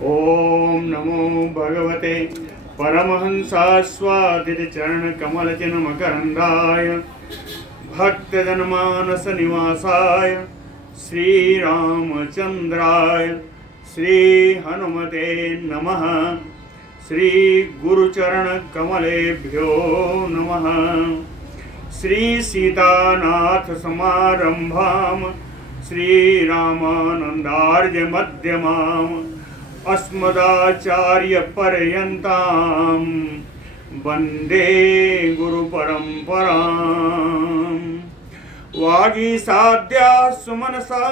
ओम नमो भगवते परमहंसास्वादित चरण कमल मकरंदाय भक्तजनमानस निवासाय श्री रामचंद्राय श्री हनुमते नमः। श्री गुरुचरण कमलेभ्यो नमः। श्री सीतानाथ समारंभाम श्री रामानंदार्य मध्यमाम अस्मदाचार्य पर्यन्ताम वंदे गुरु परंपराम। वागीसाद्या सुमनसा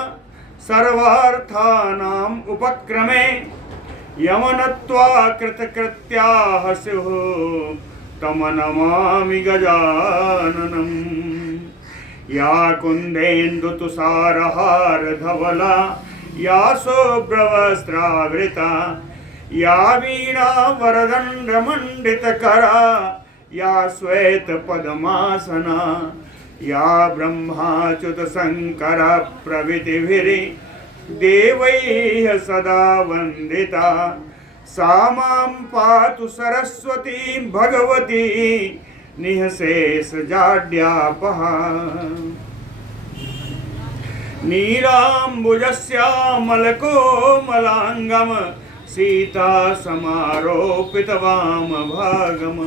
सर्वार्थानाम उपक्रमे यमनत्वा कृतकृत्याः स्युः तम नमामि गजाननम्। या कुन्देन्दु तुषारहार धवला या शुभ्रवस्त्रावृता या वीणा वरदण्डमण्डितकरा या श्वेत पद्मासना या ब्रह्माच्युत शंकर प्रभृतिभिः देवैः सदा वन्दिता सा मां पातु सरस्वती भगवती निःशेष जाड्यापहा। नीलाम्बुजश्यामलकोमलाङ्गं सीता समारोपितवामभागं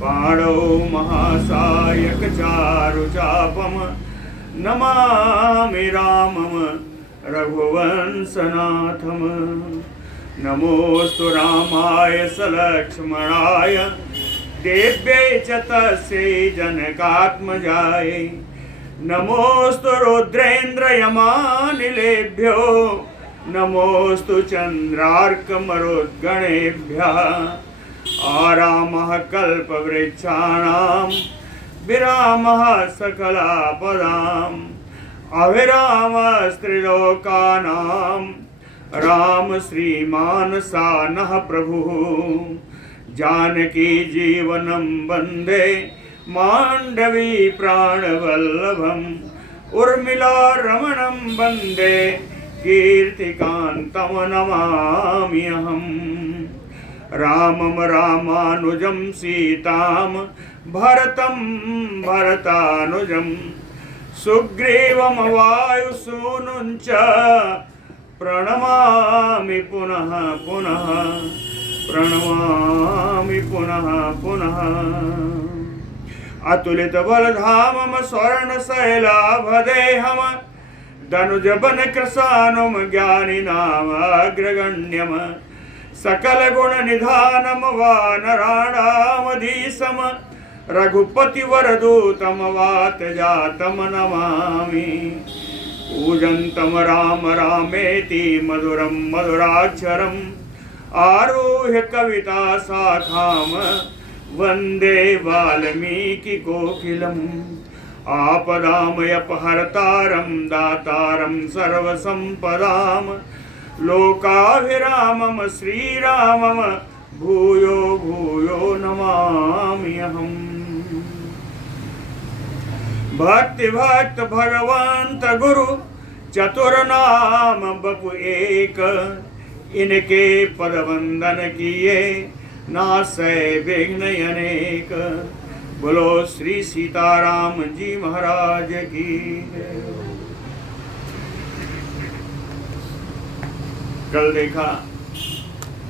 पाणौ महासायकचारुचापं नमामि रामं रघुवंशनाथं। नमोऽस्तु रामाय सलक्ष्मणाय देव्यै च तस्यै जनकात्मजाय। नमोस्तु रुद्रेन्द्रयमानिलेभ्यो नमोस्तु चन्द्रार्कमरुद्गणेभ्यः। आरामः कल्पवृक्षाणां विरामः सकलापदाम् अभिरामस्त्रिलोकानां राम श्रीमानसानः प्रभुः। जानकी जीवनं वन्दे मांडवी प्राणवल्लभम् उर्मिला रमणं वन्दे कीर्तिकान्तं नमामि अहम्। रामं रामानुजं सीतां भरतं भरतानुजं सुग्रीवं वायुसूनुं च प्रणमामि पुनः पुनः प्रणमामि पुनः पुनः। अतुलित बलधामम स्वर्णशैलाभदेहम धनुजबन कृशानुम ज्ञानिनामग्रगण्यम सकल गुण निधानम वानराणामधीशम रघुपतिवरदूतम वातजातम नमामि। पूजन्तं राम रामेति मधुरं मधुराक्षरम् आरुह्य कविता शाखाम वंदे वाल्मीकि कोकिलम्। आपदामयपहर्तारं दातारं सर्वसंपदां लोकाभिरामं श्रीरामं भूयो भूयो नमामि अहम्। भक्ति भक्त भगवंत गुरु चतुर्नाम बपु एक इनके पद वंदन किए नासै विघ्न अनेक। बोलो श्री सीताराम जी महाराज की। कल देखा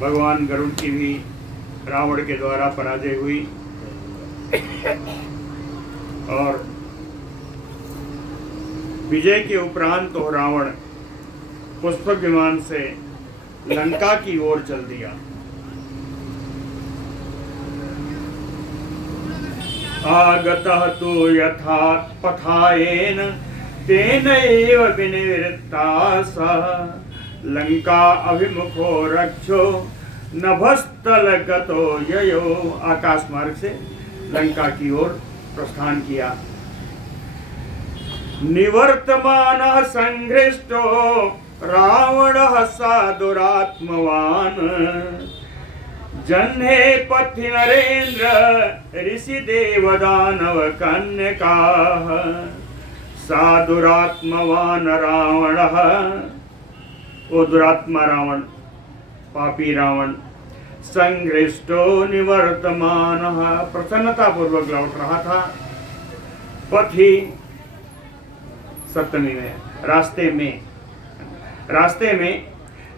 भगवान गरुड़ की भी रावण के द्वारा पराजय हुई और विजय के उपरांत तो रावण पुष्पक विमान से लंका की ओर चल दिया। आगतः तु यथा पथायेन तेनैव विनिवृत्तासः लंका अभिमुखो रक्षो नभस्थलगतो ययो। आकाश मार्ग से लंका की ओर प्रस्थान किया। निवर्तमानः संघृष्टो रावणः साधुरात्मवान् जह्ने पथि नरेन्द्र ऋषि देवदानव कन्यकाः। साधुरात्मवान् रावणः, वो दुरात्मा रावण पापी रावण संघृष्टो निवर्तमानः प्रसन्नता पूर्वक लौट रहा था। पथि सप्तमी में रास्ते में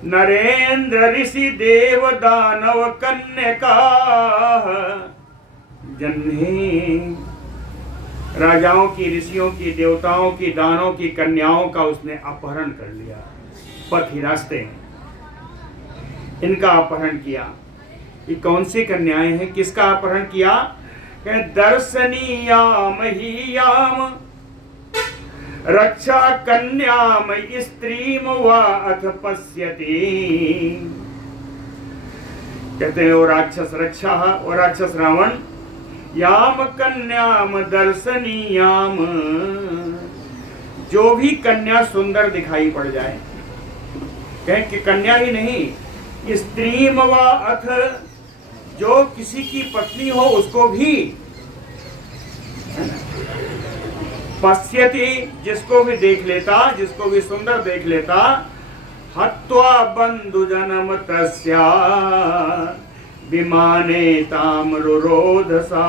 नरेंद्र ऋषि देव दानव कन्यका जन्मे। राजाओं की, ऋषियों की, देवताओं की, दानों की कन्याओं का उसने अपहरण कर लिया। पथि रास्ते में इनका अपहरण किया। ये कौन सी कन्याएं हैं, किसका अपहरण किया? दर्शनीयाम ही याम रक्षा कन्याम स्त्रीम वा अथ पश्यति। कहते हैं वो राक्षस रक्षा, वो राक्षस रावण याम कन्याम दर्शनीयाम, जो भी कन्या सुंदर दिखाई पड़ जाए, कहें कि कन्या ही नहीं स्त्रीम वा अथ, जो किसी की पत्नी हो उसको भी, पश्यति जिसको भी देख लेता, जिसको भी सुंदर देख लेता, हत्वा बंधु जन्म तस्या विमाने ताम्रुरोधसा।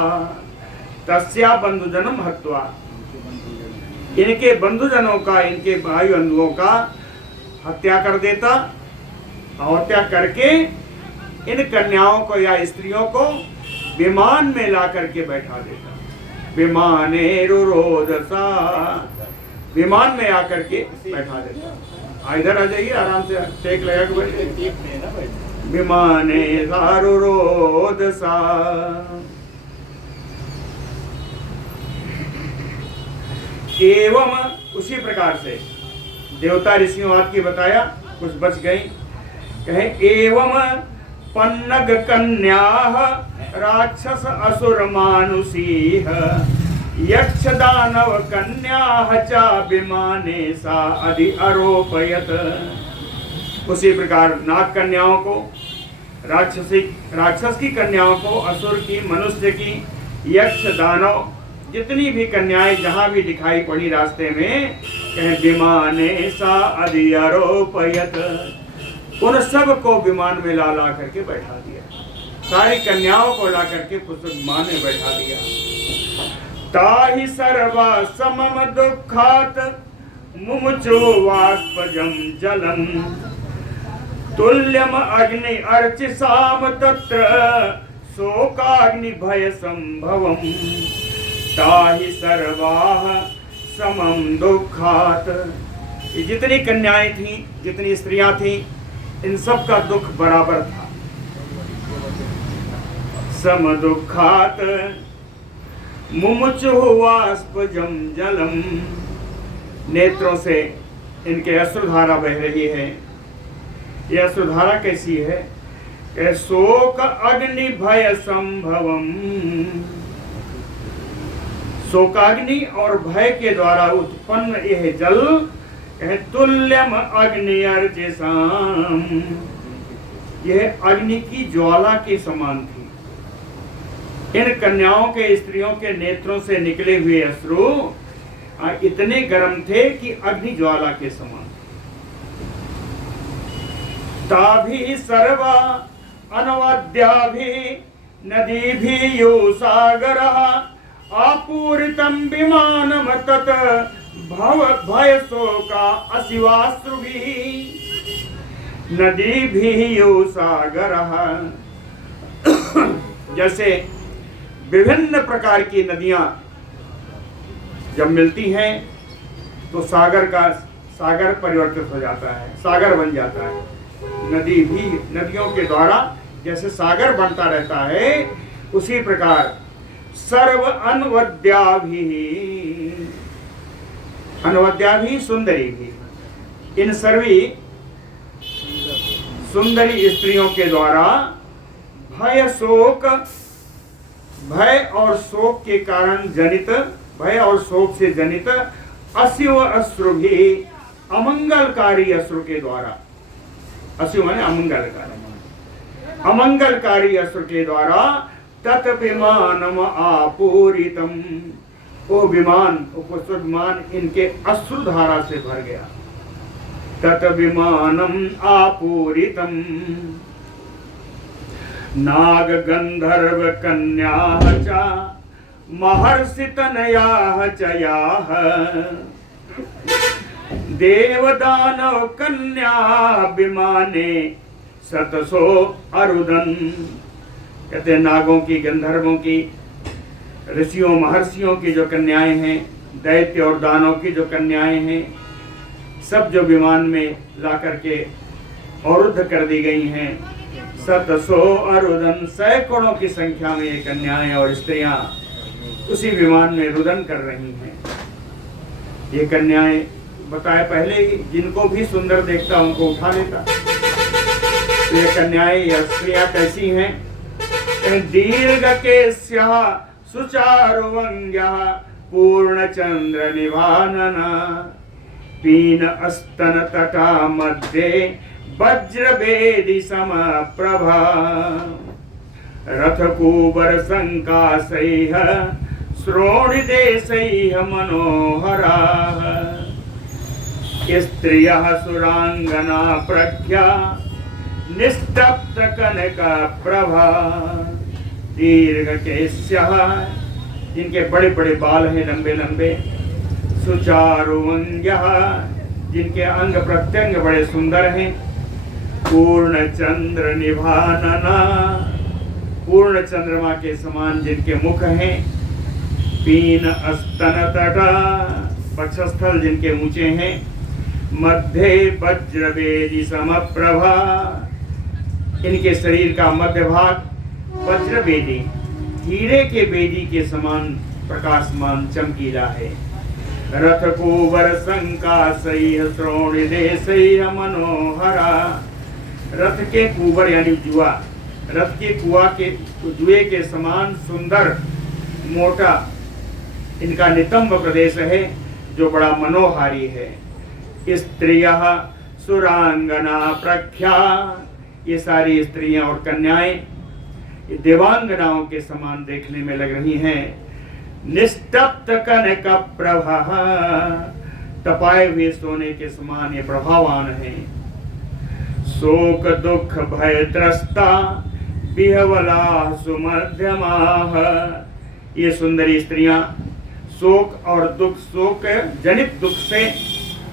तस्या बंधु जन्म हत्वा, इनके बंधुजनों का, इनके भाई बंधुओं का हत्या कर देता, और हत्या करके इन कन्याओं को या स्त्रियों को विमान में ला करके बैठा देता। विमाने रुरोधसा, विमान में आकर के बैठा देता। इधर आ जाइए, आराम से टेक लगा के बैठिए। विमाने रुरोधसा। एवं उसी प्रकार से देवता ऋषियों आदि की बताया, कुछ बच गई। कहे एवं पन्नग कन्या राक्षस असुर मानुषी यक्ष दानव कन्या चा विमाने सा अधि आरोपयत। उसी प्रकार नाग कन्याओं को, राक्षस की कन्याओं को, असुर की, मनुष्य की, यक्ष दानव, जितनी भी कन्याएं जहां भी दिखाई पड़ी रास्ते में, कहें विमाने सा अधि आरोपयत, उन सब को विमान में ला करके बैठा दिया। सारी कन्याओं को ला करके पुस्तक विमान में बैठा दिया। ताहि सर्वा समम दुखात मुमुचो वाष्पजम जलम तुल्यम अग्नि अर्चिसाम तत्र शोकाग्नि भय संभवम। ताहि सर्वाः समम दुखात, ये जितनी कन्याएं थी, जितनी स्त्रियां थी, इन सब का दुख बराबर था। सम दुखात मुमुचुवास्पजम जलम, नेत्रों से इनके अश्रुधारा बह रही है। यह अश्रुधारा कैसी है? शोक अग्नि भय संभवम, शोकाग्नि और भय के द्वारा उत्पन्न यह जल तुल्यम अग्नि अर्चिसाम, यह अग्नि की ज्वाला के समान थी। इन कन्याओं के, स्त्रियों के नेत्रों से निकले हुए अश्रु इतने गर्म थे कि अग्नि ज्वाला के समान। ताभि सर्वा अनवद्याभि नदीभि यो सागरः आपूरितं विमानम तत् भव भय शोका अशिवाश्रुभिः नदीभिः यो सागरः। जैसे विभिन्न प्रकार की नदियां जब मिलती हैं तो सागर परिवर्तित हो जाता है, सागर बन जाता है। नदी भी नदियों के द्वारा जैसे सागर बनता रहता है, उसी प्रकार सर्व अनवद्या भी सुंदरी भी, इन सर्वी सुंदरी स्त्रियों के द्वारा भय और शोक के कारण जनित, भय और शोक से जनित अशिव अश्रु भी, अमंगलकारी अश्रु के द्वारा, अशिव माने अमंगलकारी, अमंगलकारी अश्रु के द्वारा तत् विमानम आपूरितम, वो विमान, पुष्प विमान इनके अश्रुधारा से भर गया। तत् विमानम आपूरितम, नाग गंधर्व कन्याः च महर्षि तनयाः च याः देवदानव कन्या विमाने सतसो अरुदन। कहते हैं नागों की, गंधर्वों की, ऋषियों महर्षियों की जो कन्याएं हैं, दैत्य और दानव की जो कन्याएं हैं, सब जो विमान में ला करके अवरुद्ध कर दी गई हैं। सतसो अरुदन, सैकड़ों की संख्या में ये कन्याएं और स्त्रियां उसी विमान में रुदन कर रही हैं। ये कन्याएं बताए पहले ही, जिनको भी सुंदर देखता उनको उठा लेता। तो ये कन्याएं या स्त्रियां कैसी हैं? दीर्घ केस्यः सुचारुवंग्यः पूर्णचंद्र निभानना पीन अस्तन तटा मध्ये वज्रवेदी समप्रभा रथकूबर संकासैः श्रोणिदेशैः मनोहराः स्त्रियः सुरांगना प्रख्या निस्तप्त कनक प्रभा दीर्घ केस्यः, जिनके बड़े बड़े बाल हैं, लंबे लंबे, सुचारुवंग्यः, जिनके अंग प्रत्यंग बड़े सुंदर हैं, पूर्ण चंद्र निभानना, पूर्ण चंद्रमा के समान जिनके मुख हैं, पीन अस्तन तटा, वक्षस्थल जिनके ऊंचे हैं, मध्य वज्रवेदी समप्रभा, इनके शरीर का मध्य भाग वज्रवेदी, हीरे के वेदी के समान प्रकाशमान चमकीला है। रथकूबर संकासैः श्रोणिदेशैः मनोहरा, रथ के कुबर यानी जुआ, रथ के कुआ के जुए के समान सुंदर मोटा इनका नितंब प्रदेश है जो बड़ा मनोहारी है। स्त्रियः सुरांगना प्रख्या, ये सारी स्त्रियां और कन्याएं देवांगनाओं के समान देखने में लग रही हैं। निस्तप्त कनक प्रभा, तपाए हुए सोने के समान ये प्रभावान हैं। शोक दुख भय त्रस्ता विह्वला सुमध्यमाः, ये सुंदरी स्त्रियां शोक और दुख, शोक जनित दुख से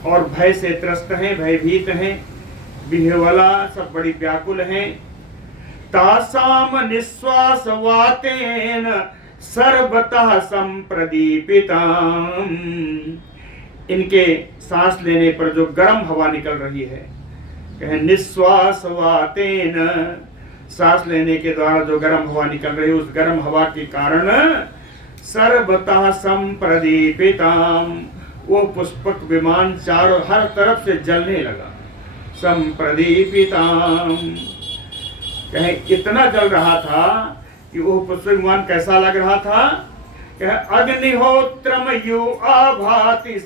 और भय से त्रस्त हैं, भयभीत हैं। विह्वला, सब बड़ी व्याकुल हैं। तासाम निश्वास वातेन सर्वतः संप्रदीपिताम, इनके सांस लेने पर जो गर्म हवा निकल रही है, कहें निश्वास वातेन, सांस लेने के द्वारा जो गर्म हवा निकल रही है, उस गर्म हवा के कारण सर्वतः संप्रदीपिताम, वो पुष्पक विमान चारों हर तरफ से जलने लगा। संप्रदीपिताम, कहें इतना जल रहा था कि वो पुष्पक विमान कैसा लग रहा था? कहें अग्निहोत्रमयु आभाति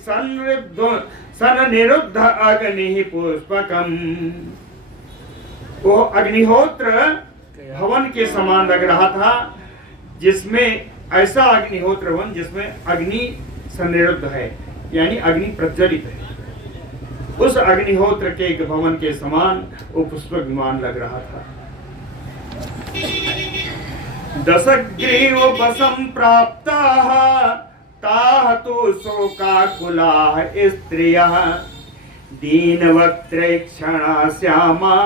सन्निरुद्ध अग्नि पुष्पकम, वो अग्निहोत्र भवन के समान लग रहा था, जिसमें ऐसा अग्निहोत्र भवन जिसमें अग्नि सन्निरुद्ध है, यानी अग्नि प्रज्वलित है। उस अग्निहोत्र के एक भवन के समान वो पुष्पक विमान लग रहा था। दशग्रीव बसं प्राप्ताः ताः तु शोकाकुलाः स्त्रियः दीनवक्त्रैक्षणा श्यामा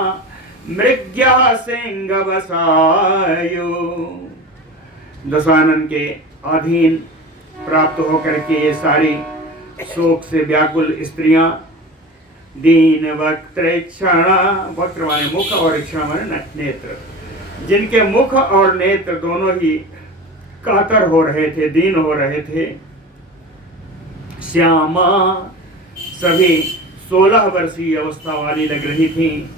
मृग्यः सिंहवसायो। दशानन के अधीन प्राप्त होकर के ये सारी शोक से व्याकुल स्त्रियां, दीन वक्त्रैक्षणा, वक्र माने मुख और इक्षण माने नेत्र, जिनके मुख और नेत्र दोनों ही कातर हो रहे थे, दीन हो रहे थे। श्यामा, सभी 16 वर्षीय अवस्था वाली लग रही थी।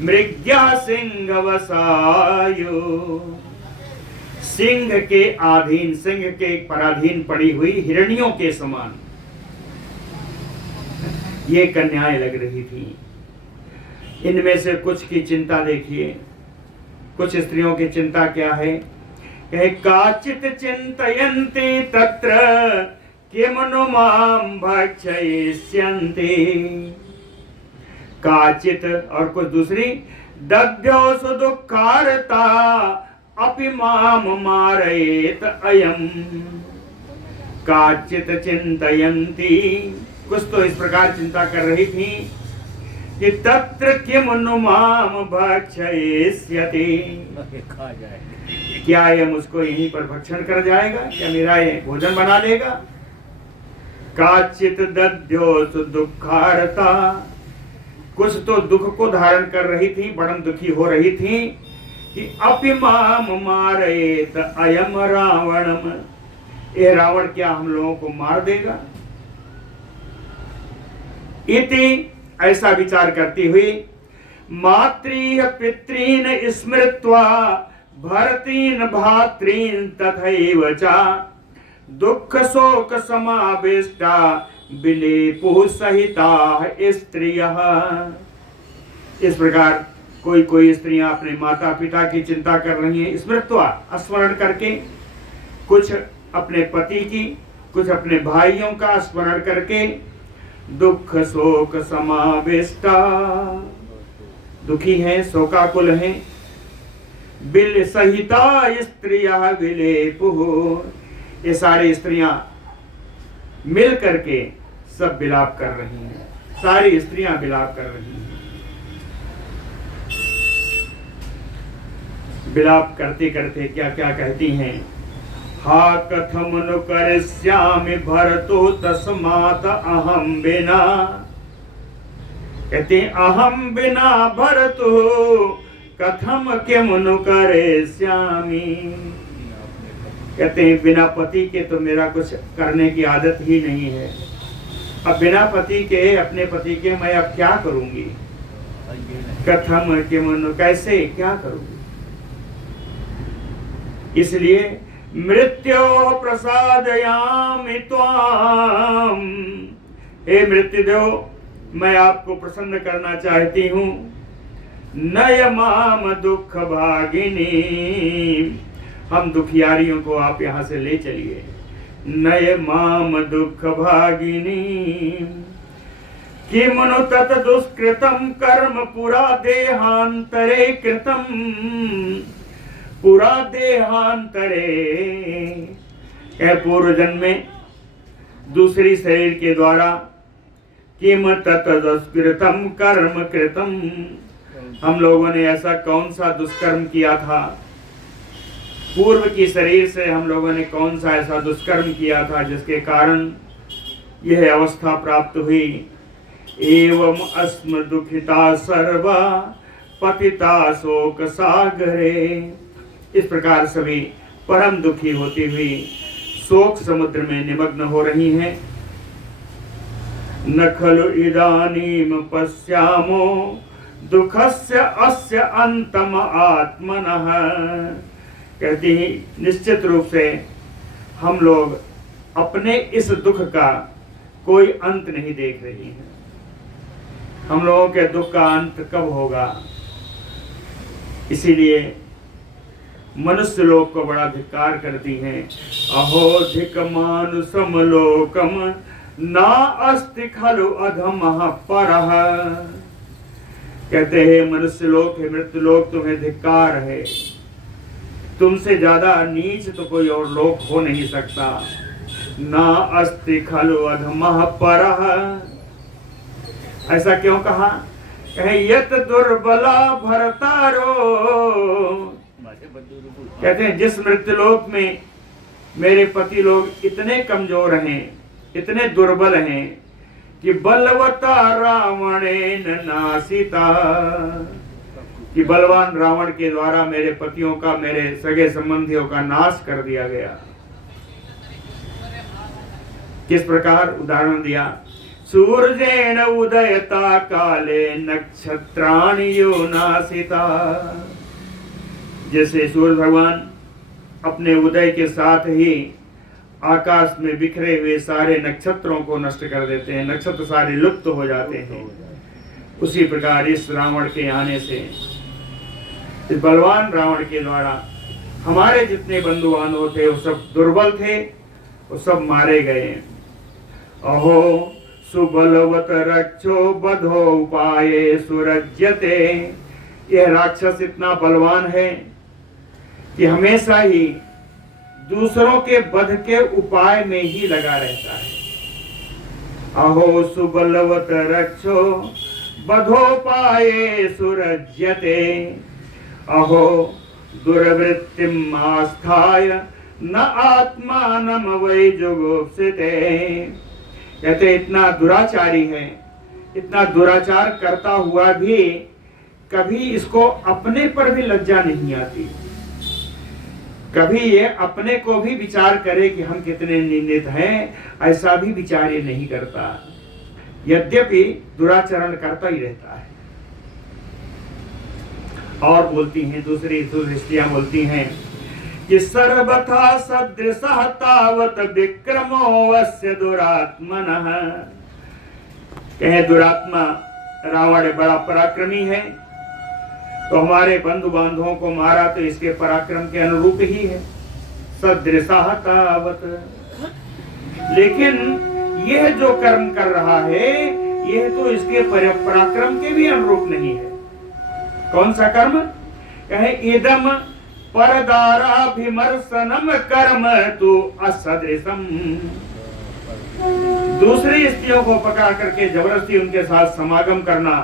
मृग्या सिंह वसायो, सिंह के अधीन, सिंह के पराधीन पड़ी हुई हिरणियों के समान ये कन्याएं लग रही थी। इनमें से कुछ की चिंता देखिए, कुछ स्त्रियों की चिंता क्या है? कहे काचित चिंतयन्ति तत्र किमनु मां भक्षयिष्यन्ति, काचित और कुछ दूसरी दध्यो सुदुःखार्ता अपि माम मारयेत अयम काचित चिंतयन्ती। कुछ तो इस प्रकार चिंता कर रही थी कि तत्र किम नु माम भक्षयिष्यति, क्या यह मुझको यहीं पर भक्षण कर जाएगा, क्या मेरा ये भोजन बना लेगा। काचित दध्यो दुखारता, कुछ तो दुख को धारण कर रही थी, बड़न दुखी हो रही थी कि अपि माम मारयेत अयम रावणम, ये रावण क्या हम लोगों को मार देगा। इति ऐसा विचार करती हुई मातृ पितॄन स्मृत्वा भरतीन भातॄन तथैव च दुख शोक समाविष्टा विलेपुः सहिता स्त्रियः। इस प्रकार कोई कोई स्त्रियां अपने माता पिता की चिंता कर रही हैं, स्मृत्वा स्मरण करके, कुछ अपने पति की, कुछ अपने भाइयों का स्मरण करके, दुख शोक समाविष्टा, दुखी हैं, शोकाकुल हैं, बिल सहिता स्त्रियः विलेपुः, ये सारी स्त्रियां मिल करके सब विलाप कर रही हैं, सारी स्त्रियां विलाप कर रही हैं। विलाप करते करते क्या क्या कहती हैं। हा कथम नु करिष्यामि भरतो तस्मात् अहम बिना, कहते अहम बिना भरतो कथम किम नु करिष्यामि, कहते हैं बिना पति के तो मेरा कुछ करने की आदत ही नहीं है, अब बिना पति के, अपने पति के मैं अब क्या करूंगी। कथम किम नु, कैसे क्या करूंगी। इसलिए मृत्यो प्रसादयामि त्वाम, हे मृत्युदेव मैं आपको प्रसन्न करना चाहती हूँ। नय माम दुख भागिनी, हम दुखियारियों को आप यहाँ से ले चलिए। नय माम दुख भागिनी किमनु तत दुष्कृतम कर्म पुरा देहांतरे कृतम, पुरा देहांतरे, पूर्व जन्म में दूसरी शरीर के द्वारा, किम तत दुष्कृतम कर्म कृतम, हम लोगों ने ऐसा कौन सा दुष्कर्म किया था, पूर्व की शरीर से हम लोगों ने कौन सा ऐसा दुष्कर्म किया था जिसके कारण यह अवस्था प्राप्त हुई। एवं अस्म दुखिता सर्वा पतिता शोक सागरे, इस प्रकार सभी परम दुखी होती हुई शोक समुद्र में निमग्न हो रही हैं। न खलु इदानीम पश्यामो दुखस्य अस्य अंतम आत्मनः, कहती हैं निश्चित रूप से हम लोग अपने इस दुख का कोई अंत नहीं देख रही हैं। हम लोगों के दुख का अंत कब होगा। इसीलिए मनुष्य लोक को बड़ा धिक्कार करती हैं। अहो धिक मानुषम लोकम ना अस्ति खलु अधमः परः, कहते हैं मनुष्य लोक है, मृत्यु लोक तुम्हें धिक्कार है, तुमसे ज्यादा नीच तो कोई और लोक हो नहीं सकता। ना अस्ति खलु अधमः परः, ऐसा क्यों कहा। कहे यत दुर्बला भरतारो, कहते हैं जिस मृत्युलोक में मेरे पति लोग इतने कमजोर हैं, इतने दुर्बल हैं कि बलवता रावणेन नासिता, कि बलवान रावण के द्वारा मेरे पतियों का, मेरे सगे संबंधियों का नाश कर दिया गया। किस प्रकार उदाहरण दिया। सूर्येण उदयता काले नक्षत्राणि यो नासिता, जैसे सूर्य भगवान अपने उदय के साथ ही आकाश में बिखरे हुए सारे नक्षत्रों को नष्ट कर देते हैं, नक्षत्र सारे लुप्त हो जाते हैं, उसी प्रकार इस रावण के आने से, इस बलवान रावण के द्वारा हमारे जितने बंधु बांधव थे वो सब दुर्बल थे, वो सब मारे गए। अहो सुबलवत रक्षो बधो उपाये सुरज्यते यह राक्षस इतना बलवान है कि हमेशा ही दूसरों के वध के उपाय में ही लगा रहता है। अहो सुबलवत रक्षो बधोपाये सुरज्यते, अहो दुर्वृत्तिम आस्थाय न आत्मानम वै जुगुप्सिते। कहते इतना दुराचारी है, इतना दुराचार करता हुआ भी कभी इसको अपने पर भी लज्जा नहीं आती, कभी ये अपने को भी विचार करे कि हम कितने निंदित हैं, ऐसा भी विचार ये नहीं करता, यद्यपि दुराचरण करता ही रहता है। और बोलती हैं दूसरी स्त्रियां बोलती हैं कि सर्वथा सदृशः तावत विक्रमो वस्य दुरात्मनः। कहे दुरात्मा रावण बड़ा पराक्रमी है, तो हमारे बंधु बांधवों को मारा तो इसके पराक्रम के अनुरूप ही है, सदृशः तावत। लेकिन यह जो कर्म कर रहा है यह तो इसके पराक्रम के भी अनुरूप नहीं है। कौन सा कर्म? कहे इदम परदाराभिमर्शनम कर्म तु असदृशम। दूसरी स्त्रियों को पकड़ करके जबरदस्ती उनके साथ समागम करना,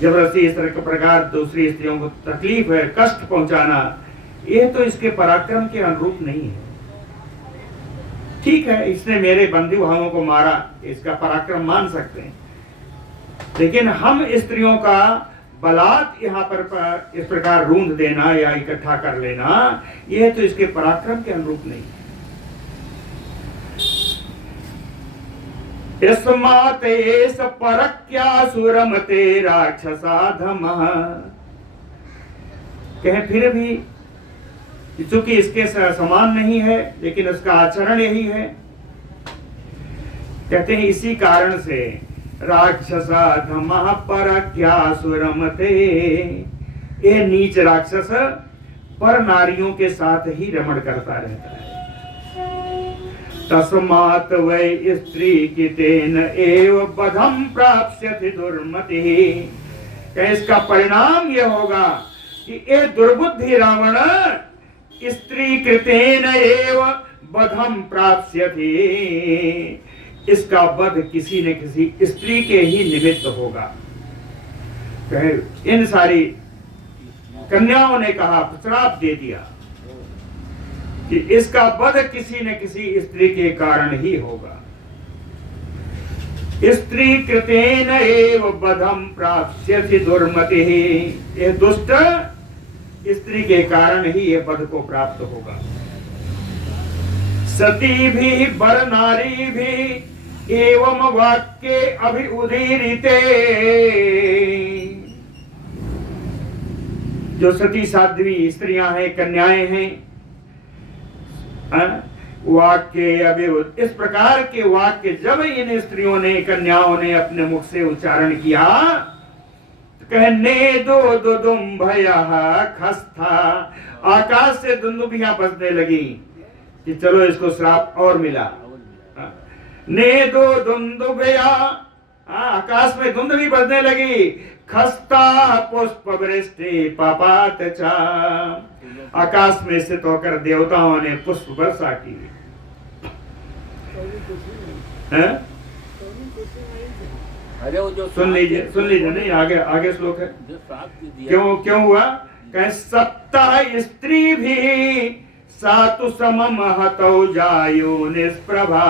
जबरदस्ती इस तरह के प्रकार दूसरी स्त्रियों को तकलीफ है, कष्ट पहुंचाना, यह तो इसके पराक्रम के अनुरूप नहीं है। ठीक है, इसने मेरे बंधु भाइयों को मारा, इसका पराक्रम मान सकते हैं, लेकिन हम स्त्रियों का बलात् यहाँ पर इस प्रकार रूंध देना या इकट्ठा कर लेना, यह तो इसके पराक्रम के अनुरूप नहीं है। यस्मात् एष परक्यासुरमते राक्षसाधमः। कहे फिर भी चूंकि इसके समान नहीं है, लेकिन उसका आचरण यही है। कहते हैं इसी कारण से राक्षसाधमः परक्यासुरमते, ये नीच राक्षस पर नारियों के साथ ही रमण करता रहता है। तस्मात् वै स्त्री कितेन एव बधम प्राप्स्यति दुर्मतिः। इसका परिणाम यह होगा कि ये दुर्बुद्धि रावण स्त्री कृतेन एव बधम प्राप्स्यति, इसका वध किसी न किसी स्त्री के ही निमित्त होगा। इन सारी कन्याओं ने कहा, श्राप दे दिया कि इसका वध किसी न किसी स्त्री के कारण ही होगा। स्त्री कृतेन एव वधम प्राप्स्यति दुर्मतिः, यह दुष्ट स्त्री के कारण ही यह वध को प्राप्त होगा। सती भी वर नारी भी एवं वाक्ये अभिउदीरिते। जो सती साध्वी स्त्रियां हैं, कन्याएं हैं, वाक्य अभिउद, इस प्रकार के वाक्य जब इन स्त्रियों ने, कन्याओं ने अपने मुख से उच्चारण किया, कहने दो दुदुम्भयः खस्था, आकाश से दुंदुभियां बजने लगी कि चलो इसको श्राप और मिला। ने दो दुंदुभया, आकाश में धुंध भी बजने लगी। खस्ता पुष्प वृष्टि पापात चा, आकाश में स्थित होकर देवताओं ने पुष्प वर्षा की। सुन लीजिए नहीं, आगे श्लोक है। क्यों हुआ? कह सप्ताह स्त्री भी सातु समम हतौ जायो निष्प्रभा,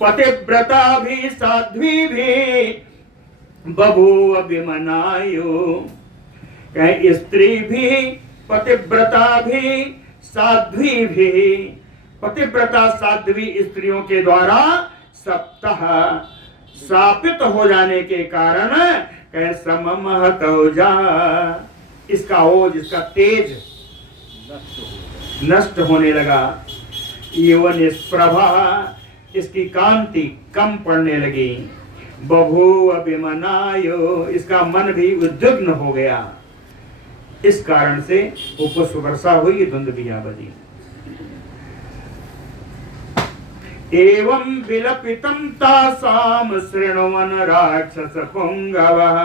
पतिव्रता भी साध्वी भी बभूव विमनायो। कहे स्त्री भी, पतिव्रता भी, साध्वी भी, पतिव्रता साध्वी स्त्रियों के द्वारा सप्ताह शापित हो जाने के कारण कहे समम हतौजा, इसका ओज, इसका तेज नष्ट होने लगा। यौवन निष्प्रभा, इसकी कांति कम पड़ने लगी। बभूव विमनायो, इसका मन भी उद्विग्न हो गया। इस कारण से वो पुष्प वर्षा हुई, धुंध भी बजी। एवं विलपितं तासाम शृण्वन् राक्षस पुंगवः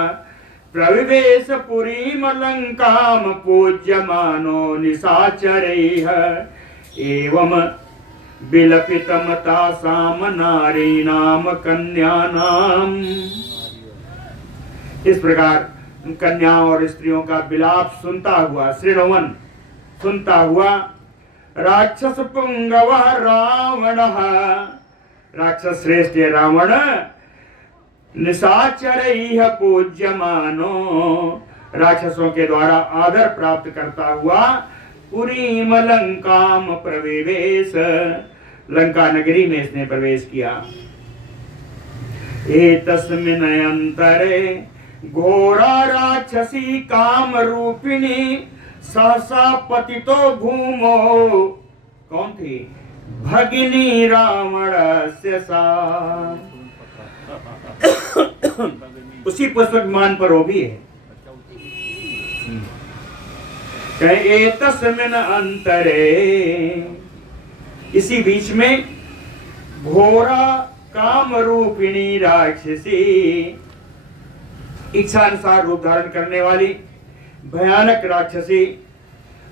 प्रविवेश पुरीम लंकाम पूज्यमानो निशाचरैः एवं विलपितं तासाम नारीणाम कन्यानाम। इस प्रकार कन्याओं और स्त्रियों का विलाप सुनता हुआ, शृण्वन् सुनता हुआ, राक्षस पुंगव रावण, राक्षस श्रेष्ठ रावण, निशाचरैः पूज्यमानो, राक्षसों के द्वारा आदर प्राप्त करता हुआ, पुरीम लंकाम प्रविवेश, लंका नगरी में इसने प्रवेश किया। एतस्मिन् अंतरे घोरा राक्षसी काम रूपिणी सहसा पतितो भूमो, कौन थी? भगिनी रावणस्य सा। उसी पुष्पक विमान पर वो भी है। एतस्मिन् अंतरे, इसी बीच में, घोरा काम रूपिणी राक्षसी, इच्छानुसार रूप धारण करने वाली भयानक राक्षसी,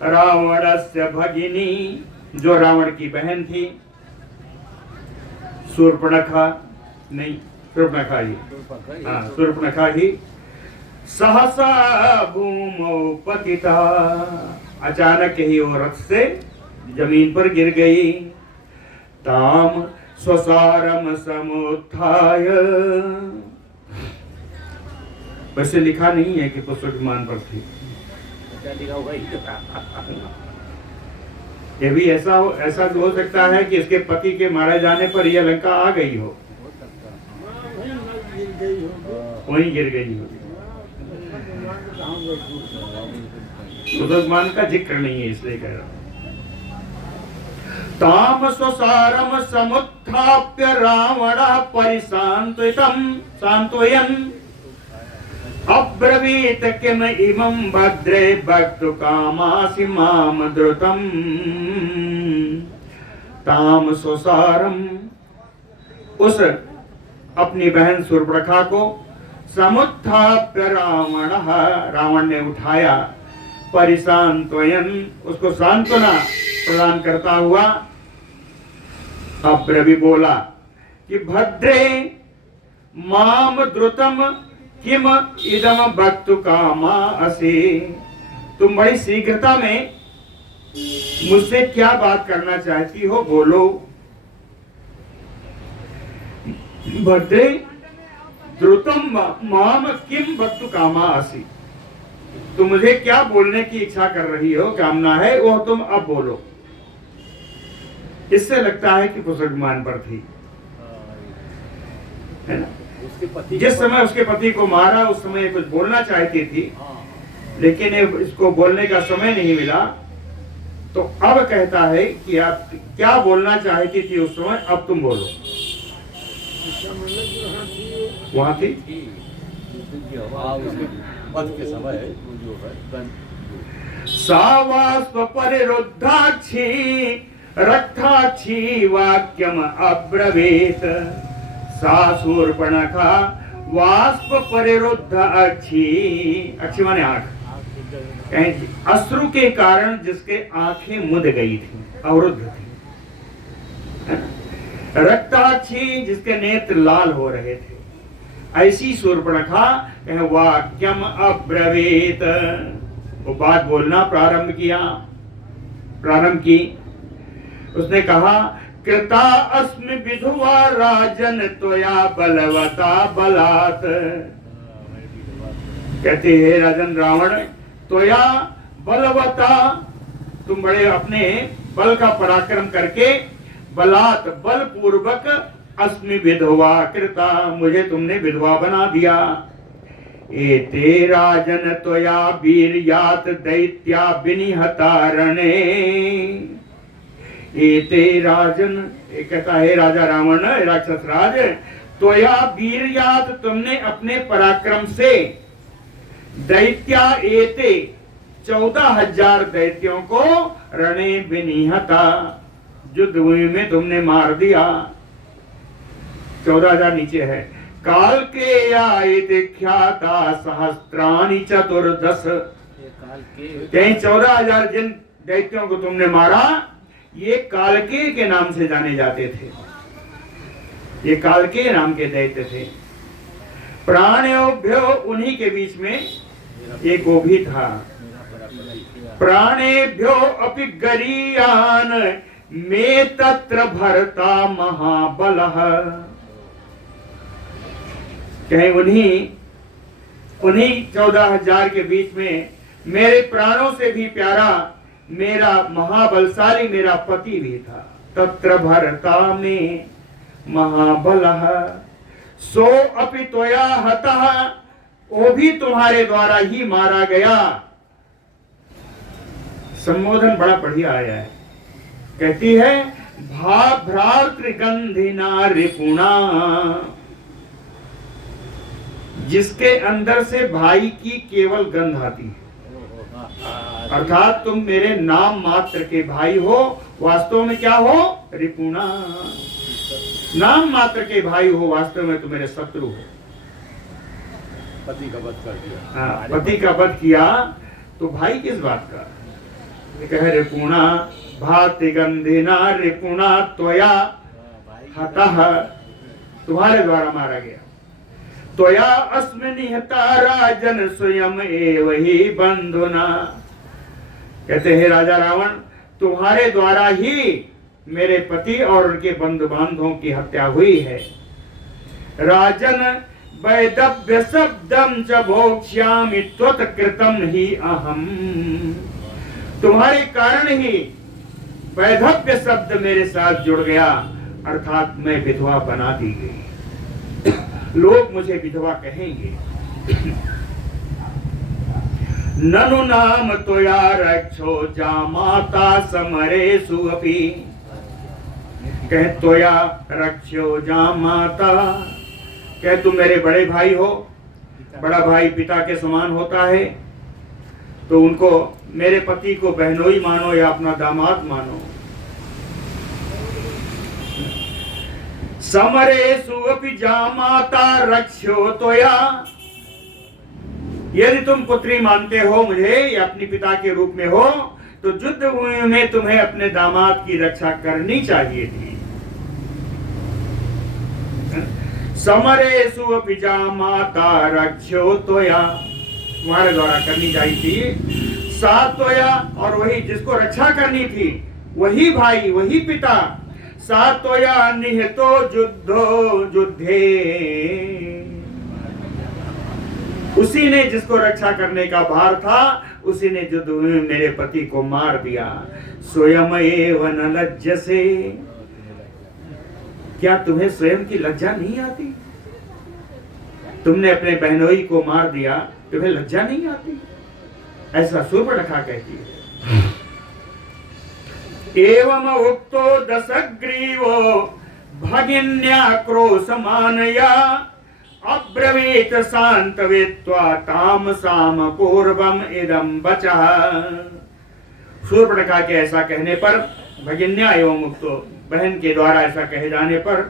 रावणस्य भगिनी, जो रावण की बहन थी, शूर्पणखा नहीं, शूर्पणखा ही, हाँ शूर्पणखा ही, सहसा भूमौ पतिता, अचानक ही वो रथ से जमीन पर गिर गई। ताम स्वसारम समुत्थाय, वैसे लिखा नहीं है कि पुष्पक विमान पर थी, ये भी ऐसा हो सकता है कि इसके पति के मारे जाने पर यह लंका आ गई हो, वहीं गिर गई हो। पुष्पक विमान का जिक्र नहीं है, इसलिए कह रहा हूं। ताम स्वसारम समुत्थाप्य रावण परिशांतितं सांत्वयन् अब्रवीत किम इमं भद्रे भक्तु कामासि माम द्रुतम्। ताम स्वसारम, उस अपनी बहन शूर्पणखा को, समुत्थाप्य रावण, रावण ने उठाया, परिशांत्वयन्, उसको सांत्वना प्रदान करता हुआ, अब्रवी बोला कि भद्रे माम द्रुतम किम इदम भक्तु कामा असि, तुम बड़ी शीघ्रता में मुझसे क्या बात करना चाहती हो, बोलो। भद्रे द्रुतम माम किम भक्तु कामा असि, तुम मुझे क्या बोलने की इच्छा कर रही हो, कामना है, वो तुम अब बोलो। इससे लगता है कि पुष्पक विमान पर थी, है ना। जिस समय उसके पति को मारा उस समय कुछ बोलना चाहती थी, लेकिन इसको बोलने का समय नहीं मिला, तो अब कहता है कि आप क्या बोलना चाहती थी उस समय, अब तुम बोलो। वहां थी सावास्व परिरुद्धाक्षी रक्ताक्षी वाक्यम अब्रवीत, सा शूर्पणखा वाष्प परिरुद्ध अक्षी, अक्षी माने आंख, अश्रु के कारण जिसके आंखें मुद गई थी, अवरुद्ध थी, रक्ताक्षी जिसके नेत्र लाल हो रहे थे, ऐसी शूर्पणखा वाक्यम अब्रवीत, वो बात बोलना प्रारंभ की। उसने कहा, कृता अस्मि विधुवा राजन त्वया बलवता बलात्, कहते हैं राजन रावण, त्वया बलवता, तुम बड़े अपने बल का पराक्रम करके, बलात् बलपूर्वक, अस्मि विधवा कृता, मुझे तुमने विधवा बना दिया। एते राजन त्वया वीर्यात् दैत्या विनिहता रणे, एते राजन, कहता है राजा रावण, राक्षस राज, त्वया वीर्यात्, तुमने अपने पराक्रम से, दैत्या एते 14,000 दैत्यों को, रणे विनिहता, युद्ध भूमि में तुमने मार दिया। 14,000 नीचे है। काल के आयति ख्याता सहस्त्राणि चतुर्दश। कहीं 14,000 जिन दैत्यों को तुमने मारा, ये कालके के नाम से जाने जाते थे। ये कालके नाम के दैत्य थे। प्राणेभ्यो, उन्हीं के बीच में एक वो भी था। प्राणेभ्यो अपि गरीयान में तत्र भरता महाबलः। कहीं उन्हीं 14,000 के बीच में मेरे प्राणों से भी प्यारा मेरा महाबलशाली मेरा पति भी था। तत्र भरता में महाबलः सो अपि त्वया हतः, वो भी तुम्हारे द्वारा ही मारा गया। संबोधन बड़ा बढ़िया आया है। कहती है भ्रातृगंधिना रिपुणा, जिसके अंदर से भाई की केवल गंध आती है। अर्थात तुम मेरे नाम मात्र के भाई हो, वास्तव में क्या हो? रिपुणा। नाम मात्र के भाई हो, वास्तव में तुम मेरे शत्रु हो। पति का वध कर दिया। हाँ, पति का वध किया तो भाई किस बात का? कह रिपुणा भातिगंधिना रिपुणा त्वया हतः, तुम्हारे द्वारा मारा गया। त्वया अस्मिन् निहता राजन स्वयं एव ही बंधुना। कहते हैं राजा रावण, तुम्हारे द्वारा ही मेरे पति और उनके बंधु बांधवों की हत्या हुई है। राजन वैदव्य शब्दम च भोक्ष्यामि त्वत्कृतं ही अहम। तुम्हारे कारण ही वैधव्य शब्द मेरे साथ जुड़ गया, अर्थात मैं विधवा बना दी गई। लोग मुझे विधवा कहेंगे। ननु नाम त्वया रक्षो जामाता समरेषु अपि। कह त्वया रक्षो जामाता, कह तुम मेरे बड़े भाई हो। बड़ा भाई पिता के समान होता है, तो उनको मेरे पति को बहनोई मानो या अपना दामाद मानो। समरेषु अपि जामाता रक्षो त्वया। यदि तुम पुत्री मानते हो मुझे या अपनी पिता के रूप में हो, तो युद्ध भूमि में तुम्हें अपने दामाद की रक्षा करनी चाहिए थी। समरेषु अपि जामाता रक्षो त्वया, तुम्हारे द्वारा करनी चाहिए थी। सा त्वया, और वही जिसको रक्षा करनी थी वही भाई वही पिता। सा त्वया निहतो युद्धे, उसी ने जिसको रक्षा करने का भार था, उसी ने युद्ध में मेरे पति को मार दिया। स्वयं एव न लज्जसे, क्या तुम्हें स्वयं की लज्जा नहीं आती? तुमने अपने बहनोई को मार दिया, तुम्हें लज्जा नहीं आती? ऐसा शूर्पणखा कहती है। एवं उक्तो दशग्रीवो भगिन्या क्रोशमानया अब्रवीत शांतवित्वा ताम साम पूर्वम इदं वचः। शूर्पणखा के ऐसा कहने पर, भगिन्या एवं उक्तो, बहन के द्वारा ऐसा कहे जाने पर,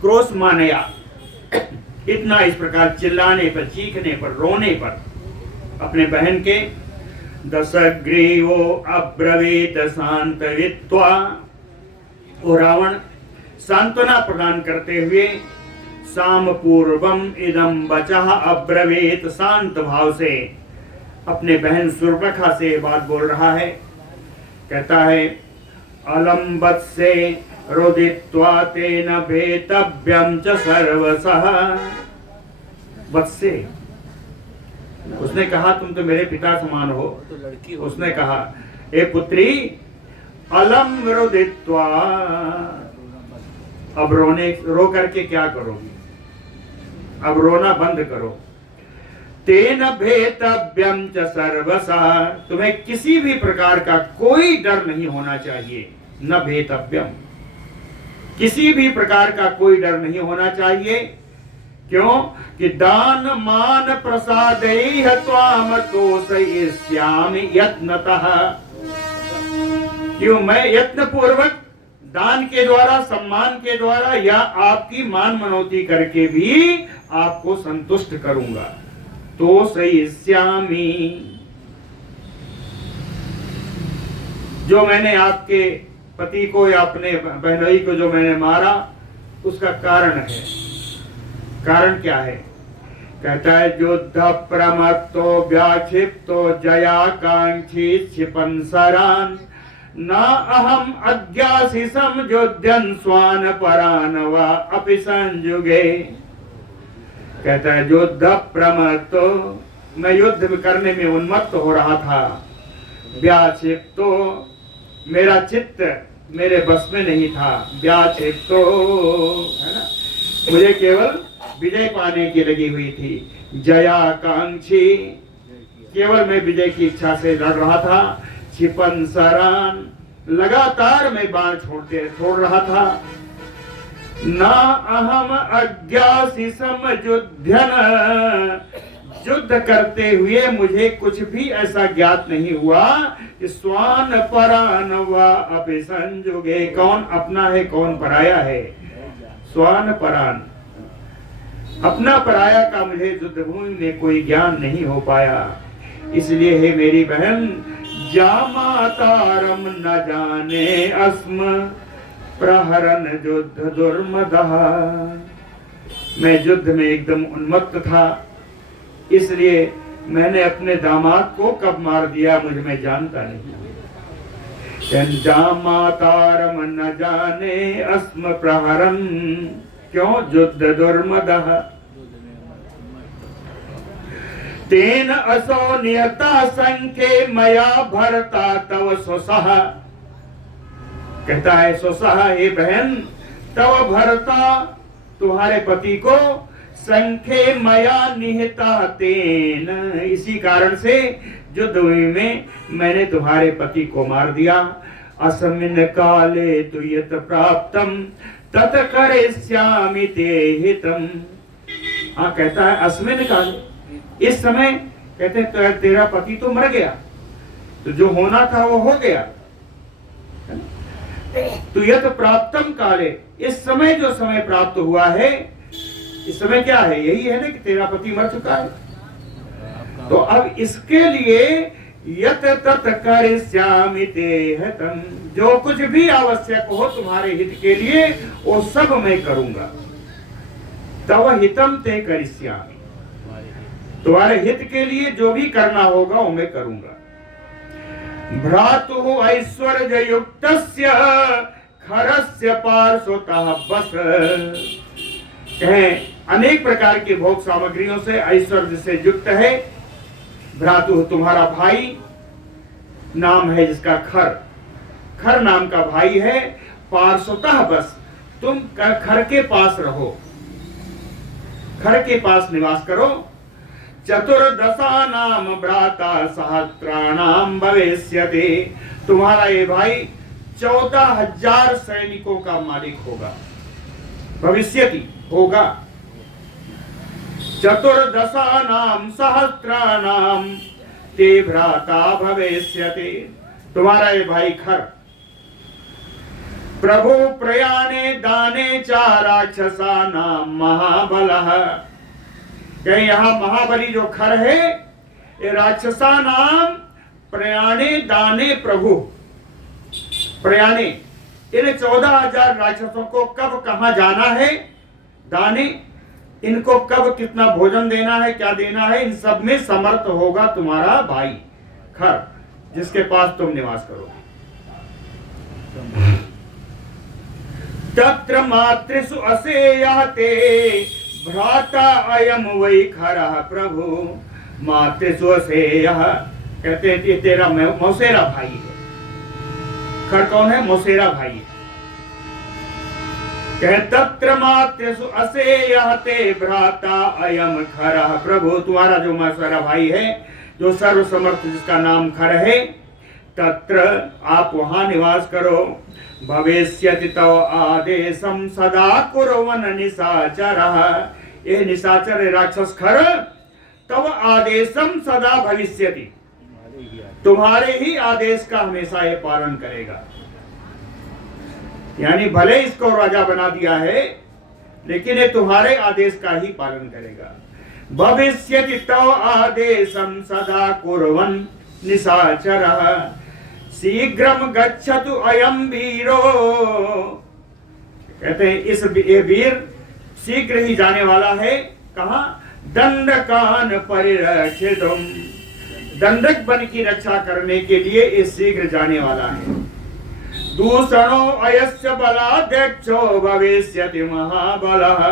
क्रोश मानया, इतना इस प्रकार चिल्लाने पर, चीखने पर, रोने पर अपने बहन के, दशग्रीवो अब्रवीत शांतवित्वा, वो रावण सांत्वना प्रदान करते हुए साम पूर्वम इदं वचः अब्रवीत, शांत भाव से अपने बहन शूर्पणखा से बात बोल रहा है। कहता है अलम वत्से रोदित्वा तेन भेतव्यं च सर्वशः। वत्से, उसने कहा तुम तो मेरे पिता समान हो। उसने कहा ए पुत्री, अलम रोदित्वा, अब रो करके क्या करोगी? अब रोना बंद करो। तेन भेतव्यं च सर्वशः, तुम्हें किसी भी प्रकार का कोई डर नहीं होना चाहिए। न भेतव्यम, किसी भी प्रकार का कोई डर नहीं होना चाहिए। क्यों? कि दान मान प्रसादैः त्वाम तोषयिष्यामि यत्नतः। क्यों? मैं यत्न पूर्वक दान के द्वारा, सम्मान के द्वारा, या आपकी मान मनौती करके भी आपको संतुष्ट करूंगा। तो सहिष्यामि, जो मैंने आपके पति को या अपने बहनोई को जो मैंने मारा, उसका कारण है। कारण क्या है? कहता है युद्ध प्रमत्तो व्याक्षिप्तो जयाकांक्षी क्षिपन् शरान् न अहम अज्ञासी समयुध्यन् स्वान परान वा अपि संयुगे। कहता है युद्ध प्रमत्तो, मैं युद्ध करने में उन्मत्त हो रहा था। व्याक्षिप्तो, मेरा चित्त मेरे बस में नहीं था। व्याक्षिप्तो है ना, मुझे केवल विजय पाने की लगी हुई थी। जयाकांक्षी, केवल मैं विजय की इच्छा से लड़ रहा था। क्षिपन् शरान्, लगातार मैं बाण छोड़ रहा था। न अहम अज्ञासी समयुध्यन्, युद्ध करते हुए मुझे कुछ भी ऐसा ज्ञात नहीं हुआ कि स्वान परान वा अपि संयुगे, कौन अपना है कौन पराया है। स्वान परान, अपना पराया का मुझे युद्ध भूमि में कोई ज्ञान नहीं हो पाया। इसलिए है मेरी बहन, जामातारम न जाने अस्म प्रहरन युद्ध दुर्मदः। मैं युद्ध में एकदम उन्मत्त था, इसलिए मैंने अपने दामाद को कब मार दिया मुझे मैं जानता नहीं। जामातारम न जाने अस्म प्रहरन, क्यों? युद्ध दुर्मदः। तेन असो नियता संख्ये मया भरता तव सुसह। कहता है सुसह, हे बहन, तव भरता, तुम्हारे पति को, संख्ये मया निहता तेन, इसी कारण से युद्ध में मैंने तुम्हारे पति को मार दिया। अस्मिन् काले तु यत् प्राप्तम तत करिष्यामि ते हितम। हाँ, कहता है अस्मिन् काले, इस समय, कहते हैं तेरा पति तो मर गया, तो जो होना था वो हो गया। तो यत् प्राप्तम काले, इस समय जो समय प्राप्त हुआ है, इस समय क्या है? यही है ना कि तेरा पति मर चुका है। तो अब इसके लिए यत तत करिष्यामि ते हितम, जो कुछ भी आवश्यक हो तुम्हारे हित के लिए वो सब मैं करूंगा। तव हितम ते करिष्यामि, तुम्हारे हित के लिए जो भी करना होगा वो मैं करूंगा। भ्रातुः ऐश्वर्य युक्तस्य खरस्य पार्श्वतः बस। कहें अनेक प्रकार के भोग सामग्रियों से, ऐश्वर्य से युक्त है। भ्रातु, तुम्हारा भाई नाम है जिसका खर, खर नाम का भाई है। पार्श्वतः बस, तुम खर के पास रहो, खर के पास निवास करो। चतुर्दशा नाम भ्राता सहस्राणाम भविष्यति, तुम्हारा ये भाई 14,000 सैनिकों का मालिक होगा। भविष्यति, होगा। चतुर्दशा नाम सहस्राणाम ते भ्राता भविष्यति, तुम्हारा ये भाई खर। प्रभु प्रयाणे दाने च राक्षसा नाम महाबलः। कहीं यहाँ महाबली जो खर है, ये राक्षसा नाम प्रयाणे दाने प्रभु। प्रयाणे, इन 14,000 राक्षसों को कब कहाँ जाना है, दाने, इनको कब कितना भोजन देना है, क्या देना है, इन सब में समर्थ होगा तुम्हारा भाई खर, जिसके पास तुम निवास करो। तत्र मातृसु असेयाते भ्राता अयम वै खरः प्रभु। मातृसु असेयः, कहते हैं तेरा मौसेरा भाई है। खर कौन है? मौसेरा भाई है। कहे तत्र मातृसु असेयः ते भ्राता अयम खरः प्रभु, तुम्हारा जो मौसेरा भाई है, जो सर्वसमर्थ जिसका नाम खर है, तत्र आप वहां निवास करो। भविष्यति तव आदेशम सदा कुर्वन् निशाचरः। ये निशाचर राक्षस खर तव आदेशम सदा भविष्यति, तुम्हारे ही आदेश का हमेशा ये पालन करेगा। यानी भले इसको राजा बना दिया है, लेकिन ये तुम्हारे आदेश का ही पालन करेगा। भविष्यति तव आदेशं सदा कुर्वन् निशाचरः शीघ्रं गच्छतु अयं वीरो। कहते हैं इस ये वीर शीघ्र ही जाने वाला है। कहा? दंडकान परिरक्षितुम, दंडक बन की रक्षा करने के लिए ये शीघ्र जाने वाला है। दूषणो अयस्य बलाध्यक्षो भविष्यति महाबलः,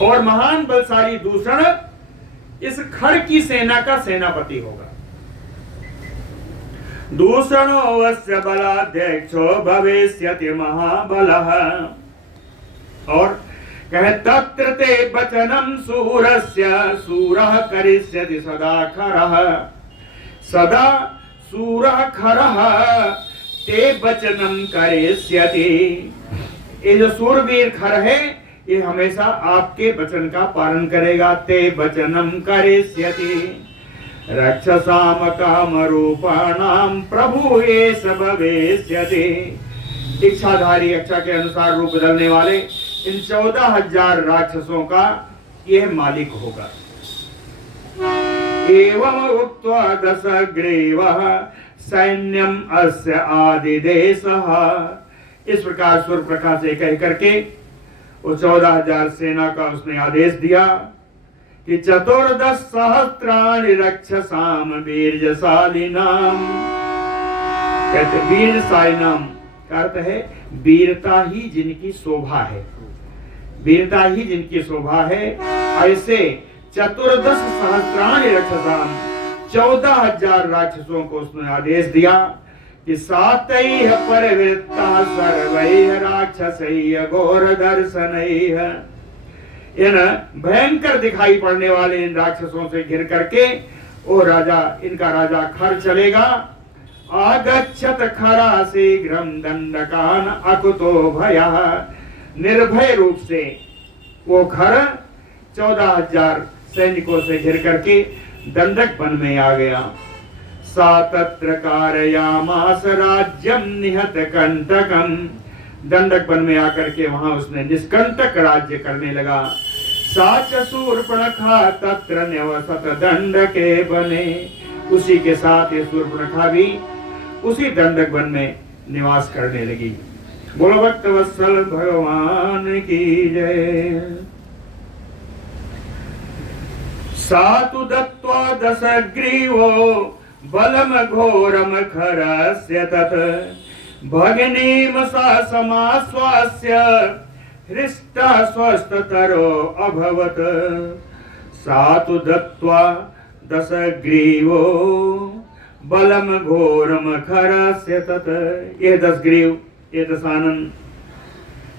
और महान बलशाली दूषण इस खड़ की सेना का सेनापति होगा। दूषणो अस्य बलाध्यक्षो भविष्यति महाबलः। और कहे तत्र ते वचनं सूरस्य सूरः करिष्यति सदा खरः, सदा सूरः खरः ते वचनं करिष्यति। ये जो सूरवीर खर है ये हमेशा आपके वचन का पालन करेगा। ते वचनं करिष्यति रक्षसाम काम रूपाणाम प्रभु ये सब भविष्यति। इच्छाधारी इच्छा के अनुसार रूप बदलने वाले इन 14,000 राक्षसों का यह मालिक होगा। एवं उक्त्वा दशग्रीवः सैन्यम अस्य आदिदेशः। इस प्रकार सूर्यप्रखा से कह करके वो 14,000 सेना का उसने आदेश दिया कि 14 सहस्राणि रक्षसाम वीर्यशालिनाम। कहते वीर्यशालिनाम का अर्थ है वीरता ही जिनकी शोभा है, वीरता ही जिनकी शोभा है। ऐसे 14 सहस्राणि रक्षसाम 14,000 राक्षसों को उसने आदेश दिया कि सातैः परिवृत्ता सर्वैः राक्षसैः घोर दर्शनैः। इन भयंकर दिखाई पड़ने वाले इन राक्षसों से घिर करके वो राजा, इनका राजा खर चलेगा। आगच्छत खरा शीघ्रं दंडकान अकुतो भयः। निर्भय रूप से वो खर 14,000 सैनिकों से घिर करके दंडक वन में आ गया। सा तत्र कारयामास राज्यम निहत कंटकम। दंडक वन में आकर के वहां उसने निष्कंटक राज्य करने लगा। साच शूर्पणखा तत्र निवसत दंडके बने। उसी के साथ ये शूर्पणखा भी उसी दंडक वन में निवास करने लगी। बोलो भक्त वत्सल भगवान की जय। सातु दत्त्वा दशग्रीवो बलम घोरम खरस्य तत् भगिनीम सा समाश्वास्य हृष्टा स्वस्थतरो अभवत। सातु दत्त्वा दशग्रीवो बलम घोरम खरस्य तत्। ये 10 ग्रीव, ये दशानन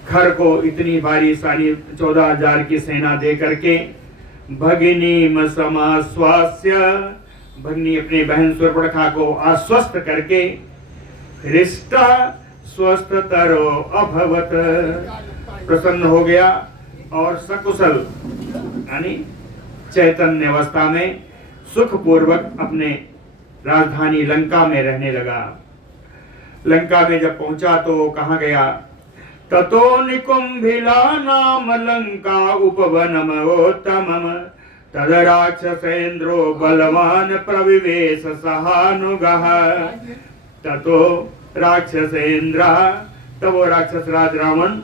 खर को इतनी भारी सारी 14,000 की सेना दे करके भगिनीम समाश्वास्य, भगनी अपनी बहन शूर्पणखा को आश्वस्त करके हृष्टा स्वस्थतरो अभवत, प्रसन्न हो गया और सकुशल यानी चैतन्य अवस्था में सुखपूर्वक अपने राजधानी लंका में रहने लगा। लंका में जब पहुंचा तो वो कहाँ गया? ततो निकुंभिला नाम लंका उपवनमोत्तमम् तद राक्षसेन्द्रो बलवान प्रविवेश सहानुगः। ततो राक्षसेन्द्र, तब वो राक्षस राज रावण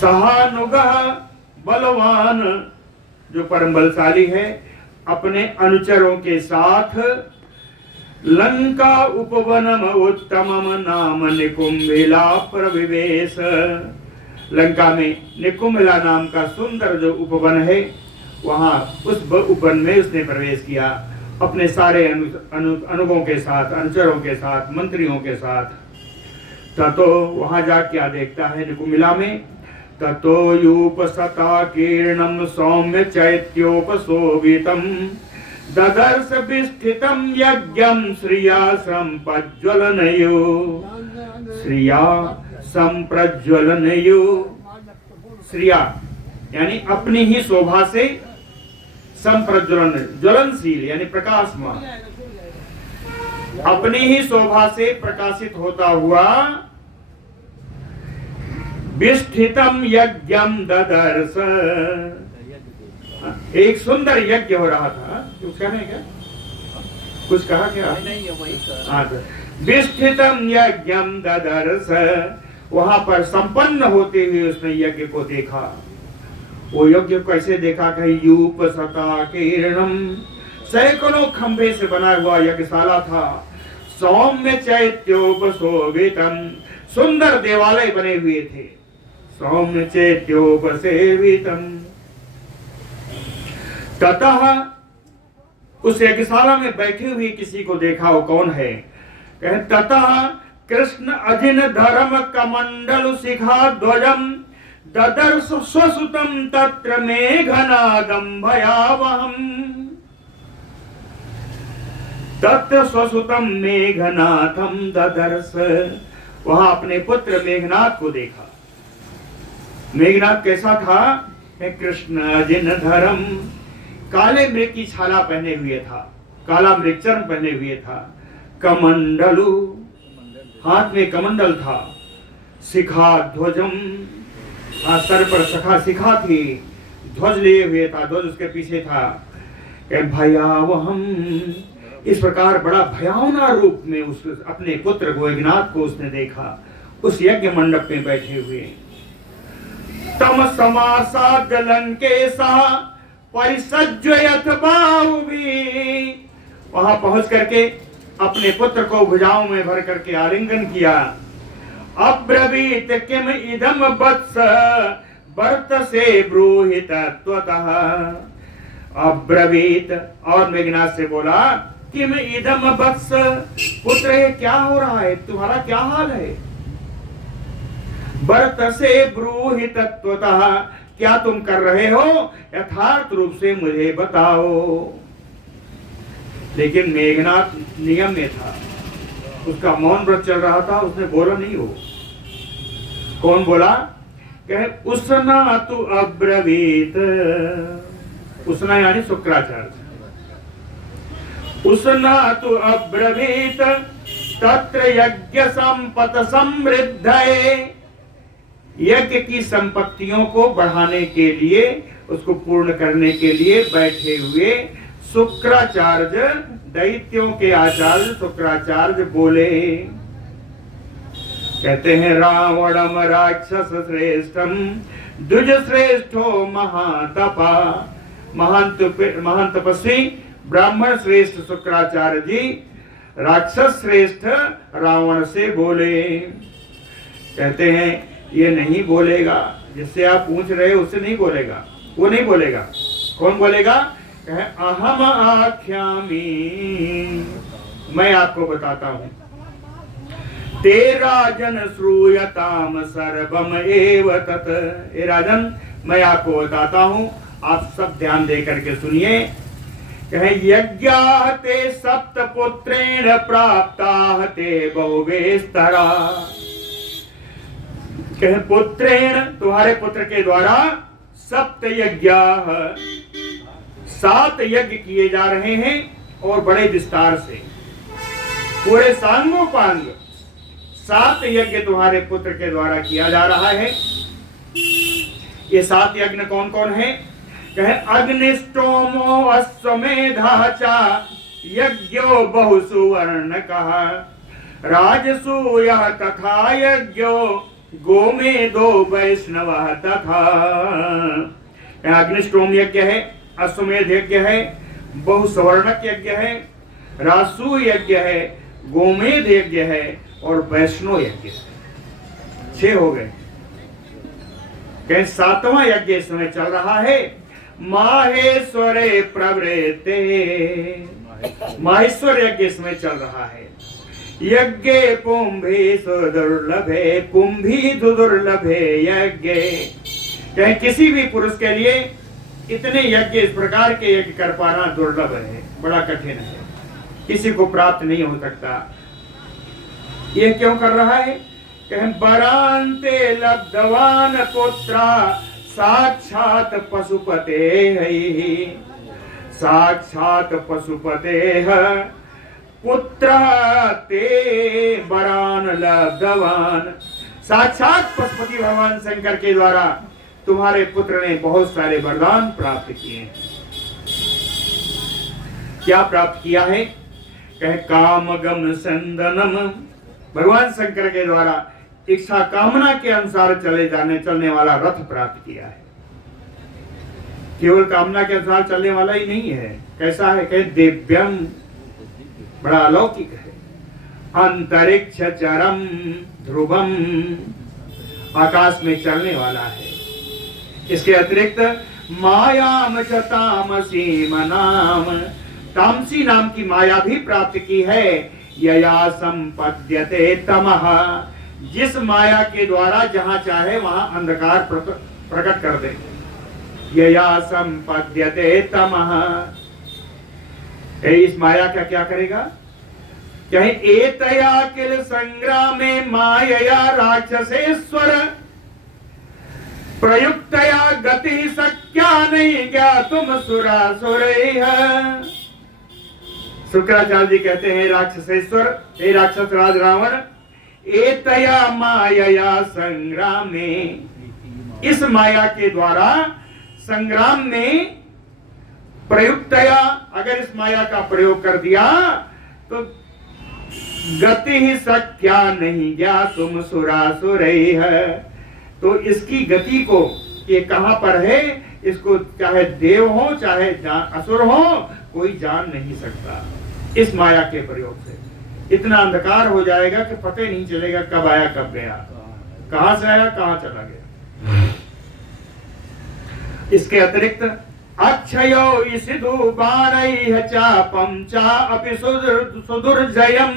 सहानुगः बलवान जो परम बलशाली है अपने अनुचरों के साथ लंका उपवनम उत्तमम नाम निकुंभिला प्रविवेश। लंका में निकुंभिला नाम का सुंदर जो उपवन है वहां उस उपवन में उसने प्रवेश किया अपने सारे अनुगों के साथ, अनुचरों के साथ, मंत्रियों के साथ। ततो वहां जा क्या देखता है निकुंभिला में? ततो यूपसता कीर्णम सौम्य चैत्योपशोभितम ददर्श विस्थितम यज्ञम श्रिया संप्रज्वलनयो। श्रिया संप्रज्वलनयो, श्रिया यानी अपनी ही शोभा से, संप्रज्वलन ज्वलनशील यानी प्रकाशमान, अपनी ही शोभा से प्रकाशित होता हुआ विष्ठितम यज्ञम ददर्श, एक सुंदर यज्ञ हो रहा था। कुछ कहने क्या, कुछ कहा क्या? विष्ठितम यज्ञम ददर्श, वहां पर संपन्न होते हुए उसने यज्ञ को देखा। वो यज्ञ कैसे देखा? कहीं यूप सता किरणम, सैकड़ों खंभे से बना हुआ यज्ञशाला था। सौम्य चैत्योपशोभितम, सुंदर देवालय बने हुए थे। सौम्य चैत्योपसेवितम, ततः उस यज्ञशाला में बैठे हुए किसी को देखा। वो कौन है? कहे ततः कृष्ण अजिन धर्म कमंडल शिखा ध्वजम ददर्श स्वसुतम तत्र मेघनादम भयावहम, तत्र स्वसुतम मेघनाथम ददर्श, वहां अपने पुत्र मेघनाथ को देखा। मेघनाथ कैसा था? कृष्ण अजिन धर्म, काले मृग की छाला पहने हुए था, काला मृगचर्म पहने हुए था। कमंडलु, हाथ में कमंडल था। शिखा ध्वजम, सर पर शिखा थी। ध्वज लिए हुए था, ध्वज उसके पीछे था। भयावहम, इस प्रकार बड़ा भयावना रूप में उस अपने पुत्र को, मेघनाथ को उसने देखा उस यज्ञ मंडप में बैठे हुए। तम समासाद लंकेशा परिसज्जयत बाहुभी, वहां पहुंच करके अपने पुत्र को भुजाओं में भर करके आलिंगन किया। अब्रवीत किम इदम वत्स वर्तसे ब्रूहि तत्वतः, अब्रवीत, और मेघनाथ से बोला किम इदम वत्स, पुत्र ये क्या हो रहा है, तुम्हारा क्या हाल है? वर्तसे ब्रूहि तत्वतः, क्या तुम कर रहे हो, यथार्थ रूप से मुझे बताओ। लेकिन मेघनाथ नियम में था, उसका मौन व्रत चल रहा था, उसने बोला नहीं। हो कौन बोला? कहे उसना तु अब्रवीत, उसना यानी शुक्राचार्य। उसना तु अब्रवीत तत्र यज्ञ संपत समृद्धये, यज्ञ की संपत्तियों को बढ़ाने के लिए, उसको पूर्ण करने के लिए बैठे हुए शुक्राचार्य, दैत्यों के आचार्य शुक्राचार्य बोले। कहते हैं रावणम राक्षस श्रेष्ठम द्विज श्रेष्ठो महातपा, महान तपस्वी ब्राह्मण श्रेष्ठ शुक्राचार्य जी राक्षस श्रेष्ठ रावण से बोले। कहते हैं ये नहीं बोलेगा, जिससे आप पूछ रहे हो उससे नहीं बोलेगा, वो नहीं बोलेगा। कौन बोलेगा? कहे अहम आख्यामी, मैं आपको बताता हूं। ते राजन श्रूयताम सर्वम एव तत्, ए राजन मैं आपको बताता हूं, आप सब ध्यान दे करके सुनिए। कहे यज्ञाः ते सप्त पुत्रेण प्राप्ताः ते बहुवेस्तरा, कहे पुत्रेण, तुम्हारे पुत्र के द्वारा सप्त यज्ञाः, 7 यज्ञ किए जा रहे हैं और बड़े विस्तार से, पूरे सांगोपांग 7 यज्ञ तुम्हारे पुत्र के द्वारा किया जा रहा है। ये 7 यज्ञ कौन कौन है? कहे अग्निष्टोमो अश्वमेधा चा यज्ञो बहुसुवर्ण कहा, राजसूय तथा यज्ञो गोमेदो वैष्णव तथा। अग्निष्टोम यज्ञ है, अश्वमेध यज्ञ है, बहुसवर्णक यज्ञ है, रासु यज्ञ है, गोमेद यज्ञ है और वैष्णव यज्ञ। 6 हो गए। कहीं 7वां यज्ञ इस समय चल रहा है। माहेश्वरे प्रवृत्ते, माहेश्वर यज्ञ इसमें चल रहा है। यज्ञ कुंभी सुदुर्लभे, कुंभी दुर्लभे यज्ञ, कहीं किसी भी पुरुष के लिए इतने यज्ञ, इस प्रकार के यज्ञ कर पाना दुर्लभ है, बड़ा कठिन है, किसी को प्राप्त नहीं हो सकता। ये क्यों कर रहा है? कहें बरांते लब्धवान पुत्रा साक्षात पशुपते है, साक्षात पशुपते है पुत्र ते बरान लब्धवान, साक्षात पशुपति भगवान शंकर के द्वारा तुम्हारे पुत्र ने बहुत सारे वरदान प्राप्त किए हैं। क्या प्राप्त किया है? कहे कामगम संदनम, भगवान शंकर के द्वारा इच्छा कामना के अनुसार चलने वाला रथ प्राप्त किया है। केवल कामना के अनुसार चलने वाला ही नहीं है, कैसा है? कहे दिव्यम, बड़ा अलौकिक है। अंतरिक्ष चरम ध्रुवम, आकाश में चलने वाला है। इसके अतिरिक्त मायाम च तामसी नाम, तामसी नाम की माया भी प्राप्त की है। यया संपद्यते तमः, जिस माया के द्वारा जहां चाहे वहां अंधकार प्रकट कर दे। यया संपद्यते तमः, इस माया का क्या करेगा? कहे एतया किल संग्रामे मायया राक्षसेश्वर, प्रयुक्तया गति शक्या नहीं क्या तुम सुरासुरैः। शुक्राचार्य जी कहते हैं राक्षसेश्वर, हे राक्षस राज रावण, एतया मायया संग्रामे, इस माया के द्वारा संग्राम में प्रयुक्तया, अगर इस माया का प्रयोग कर दिया तो गति ही शक्या नहीं क्या तुम सुरासुरैः, तो इसकी गति को, ये कहां पर है, इसको चाहे देव हो चाहे असुर हो, कोई जान नहीं सकता। इस माया के प्रयोग से इतना अंधकार हो जाएगा कि पता ही नहीं चलेगा कब आया कब गया, कहां से आया कहां चला गया। इसके अतिरिक्त अक्षयो इसिदु बाणैः चापम चा अपि सुदुर्जयम,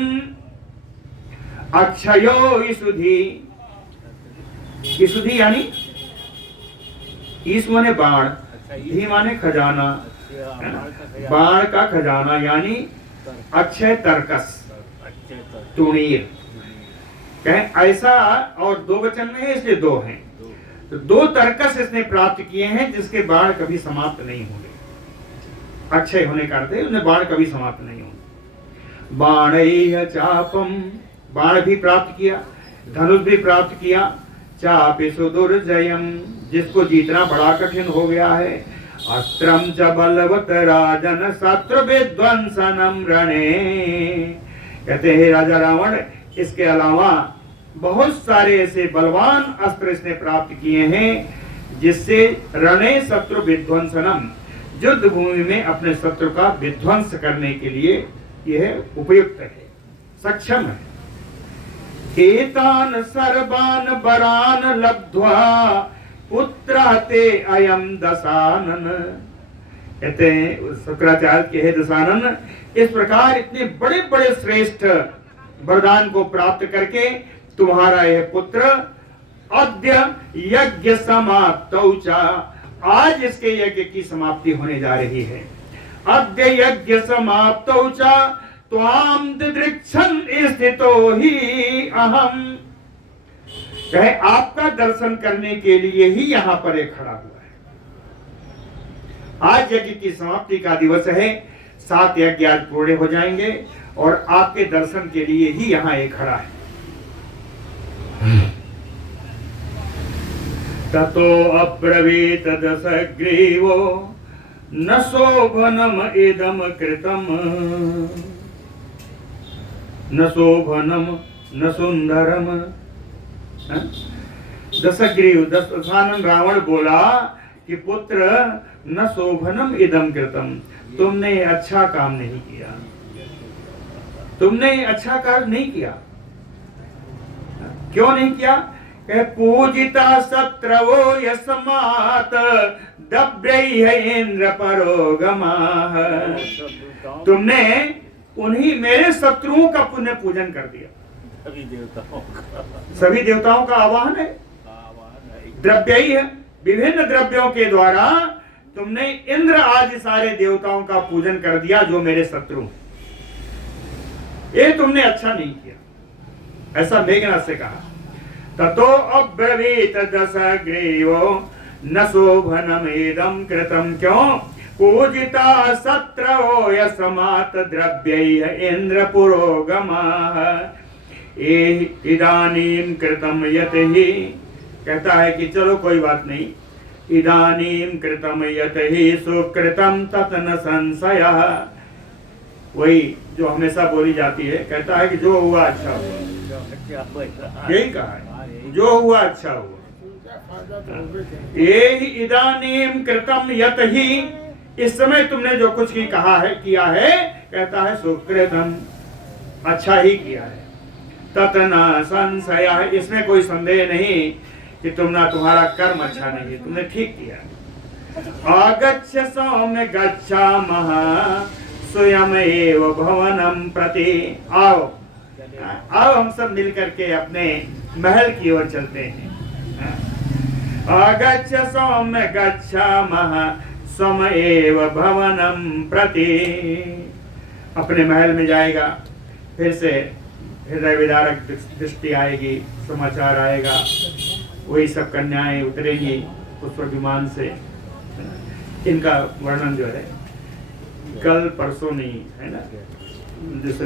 अक्षयो इसुधि, इसुधि यानी ईस माने बाण, धी माने खजाना, बाण का खजाना यानी अक्षय तर्कस, तुणीर। कहें ऐसा, और दो वचन में है इसलिए दो हैं, तो दो तर्कस इसने प्राप्त किए हैं जिसके बाण कभी समाप्त नहीं होंगे। अक्षय होने का अर्थ है उन्हें बाण कभी समाप्त नहीं होंगे। बाणैः चापम, बाण भी प्राप्त किया, धनुष भी प्राप्त किया। चापि सुदुर्जयम, जिसको जीतना बड़ा कठिन हो गया है। अस्त्रम च बलवत राजन शत्रु विध्वंसनम रणे, कहते हैं राजा रावण, इसके अलावा बहुत सारे ऐसे बलवान अस्त्र इसने प्राप्त किए हैं जिससे रणे शत्रु विध्वंसनम, युद्ध भूमि में अपने शत्रु का विध्वंस करने के लिए यह उपयुक्त है, सक्षम है। एतान सर्वान वरान लब्ध्वा पुत्र ते अयम दशानन, कहते हैं शुक्राचार्य के हे दशानन, इस प्रकार इतने बड़े बड़े श्रेष्ठ वरदान को प्राप्त करके तुम्हारा यह पुत्र अद्य यज्ञ समाप्तौचा, आज इसके यज्ञ की समाप्ति होने जा रही है। अद्य यज्ञ समाप्तौचा त्वाम दिदृक्षन् स्थितो ही अहम, कहे आपका दर्शन करने के लिए ही यहाँ पर एक खड़ा हुआ है। आज यज्ञ की समाप्ति का दिवस है, 7 यज्ञ आज पूरे हो जाएंगे और आपके दर्शन के लिए ही यहाँ एक खड़ा है। ततो अब्रवीत दशग्रीवो न शोभनम इदम कृतम, न शोभनम न सुंदरम। दशग्रीव, दशानन रावण बोला कि पुत्र न शोभनम इदम कृतम, तुमने अच्छा काम नहीं किया, तुमने अच्छा कार्य नहीं किया। क्यों नहीं किया? पूजिता शत्रवो यस्मात् दभ्यैः इंद्र परोगमाः, तुमने उन्हीं मेरे शत्रुओं का पुण्य पूजन कर दिया। सभी देवताओं का आवाहन है, द्रव्यैः, विभिन्न द्रव्यों के द्वारा तुमने इंद्र आदि सारे देवताओं का पूजन कर दिया जो मेरे शत्रु। ये तुमने अच्छा नहीं किया, ऐसा मेघनाथ से कहा। ततो अब्रवीत दशग्रीवो न शोभनमेदं कृतं, क्यों? पूजिता शत्रवो यस्मात् द्रव्यैः इंद्र पुरोगमाः, इदानीम कृतम यत ही, कहता है कि चलो कोई बात नहीं, इदानीम कृतम यत ही सुकृतम तत् न संशयः, वही जो हमेशा बोली जाती है, कहता है कि जो हुआ अच्छा हुआ, यही कहा है, जो हुआ अच्छा हुआ। ये ही इदानीम कृतम यत ही, इस समय तुमने जो कुछ ही कहा है, किया है, कहता है सुकृतम, अच्छा ही किया है, तत् न संशयः, इसमें कोई संदेह नहीं कि तुम्हारा कर्म अच्छा नहीं है, तुमने ठीक किया। आगच्छ सौम्य गच्छामः स्वयं एव भवनम प्रति, आओ आओ हम सब मिल करके अपने महल की ओर चलते हैं। आगच्छ सौम्य गच्छामः स्वयं एव भवनम प्रति, अपने महल में जाएगा, फिर से हृदय विदारक दृष्टि आएगी, समाचार आएगा, वही सब कन्याएं उतरेंगी पुष्प विमान से। इनका वर्णन जो है कल परसों नहीं है ना, जैसे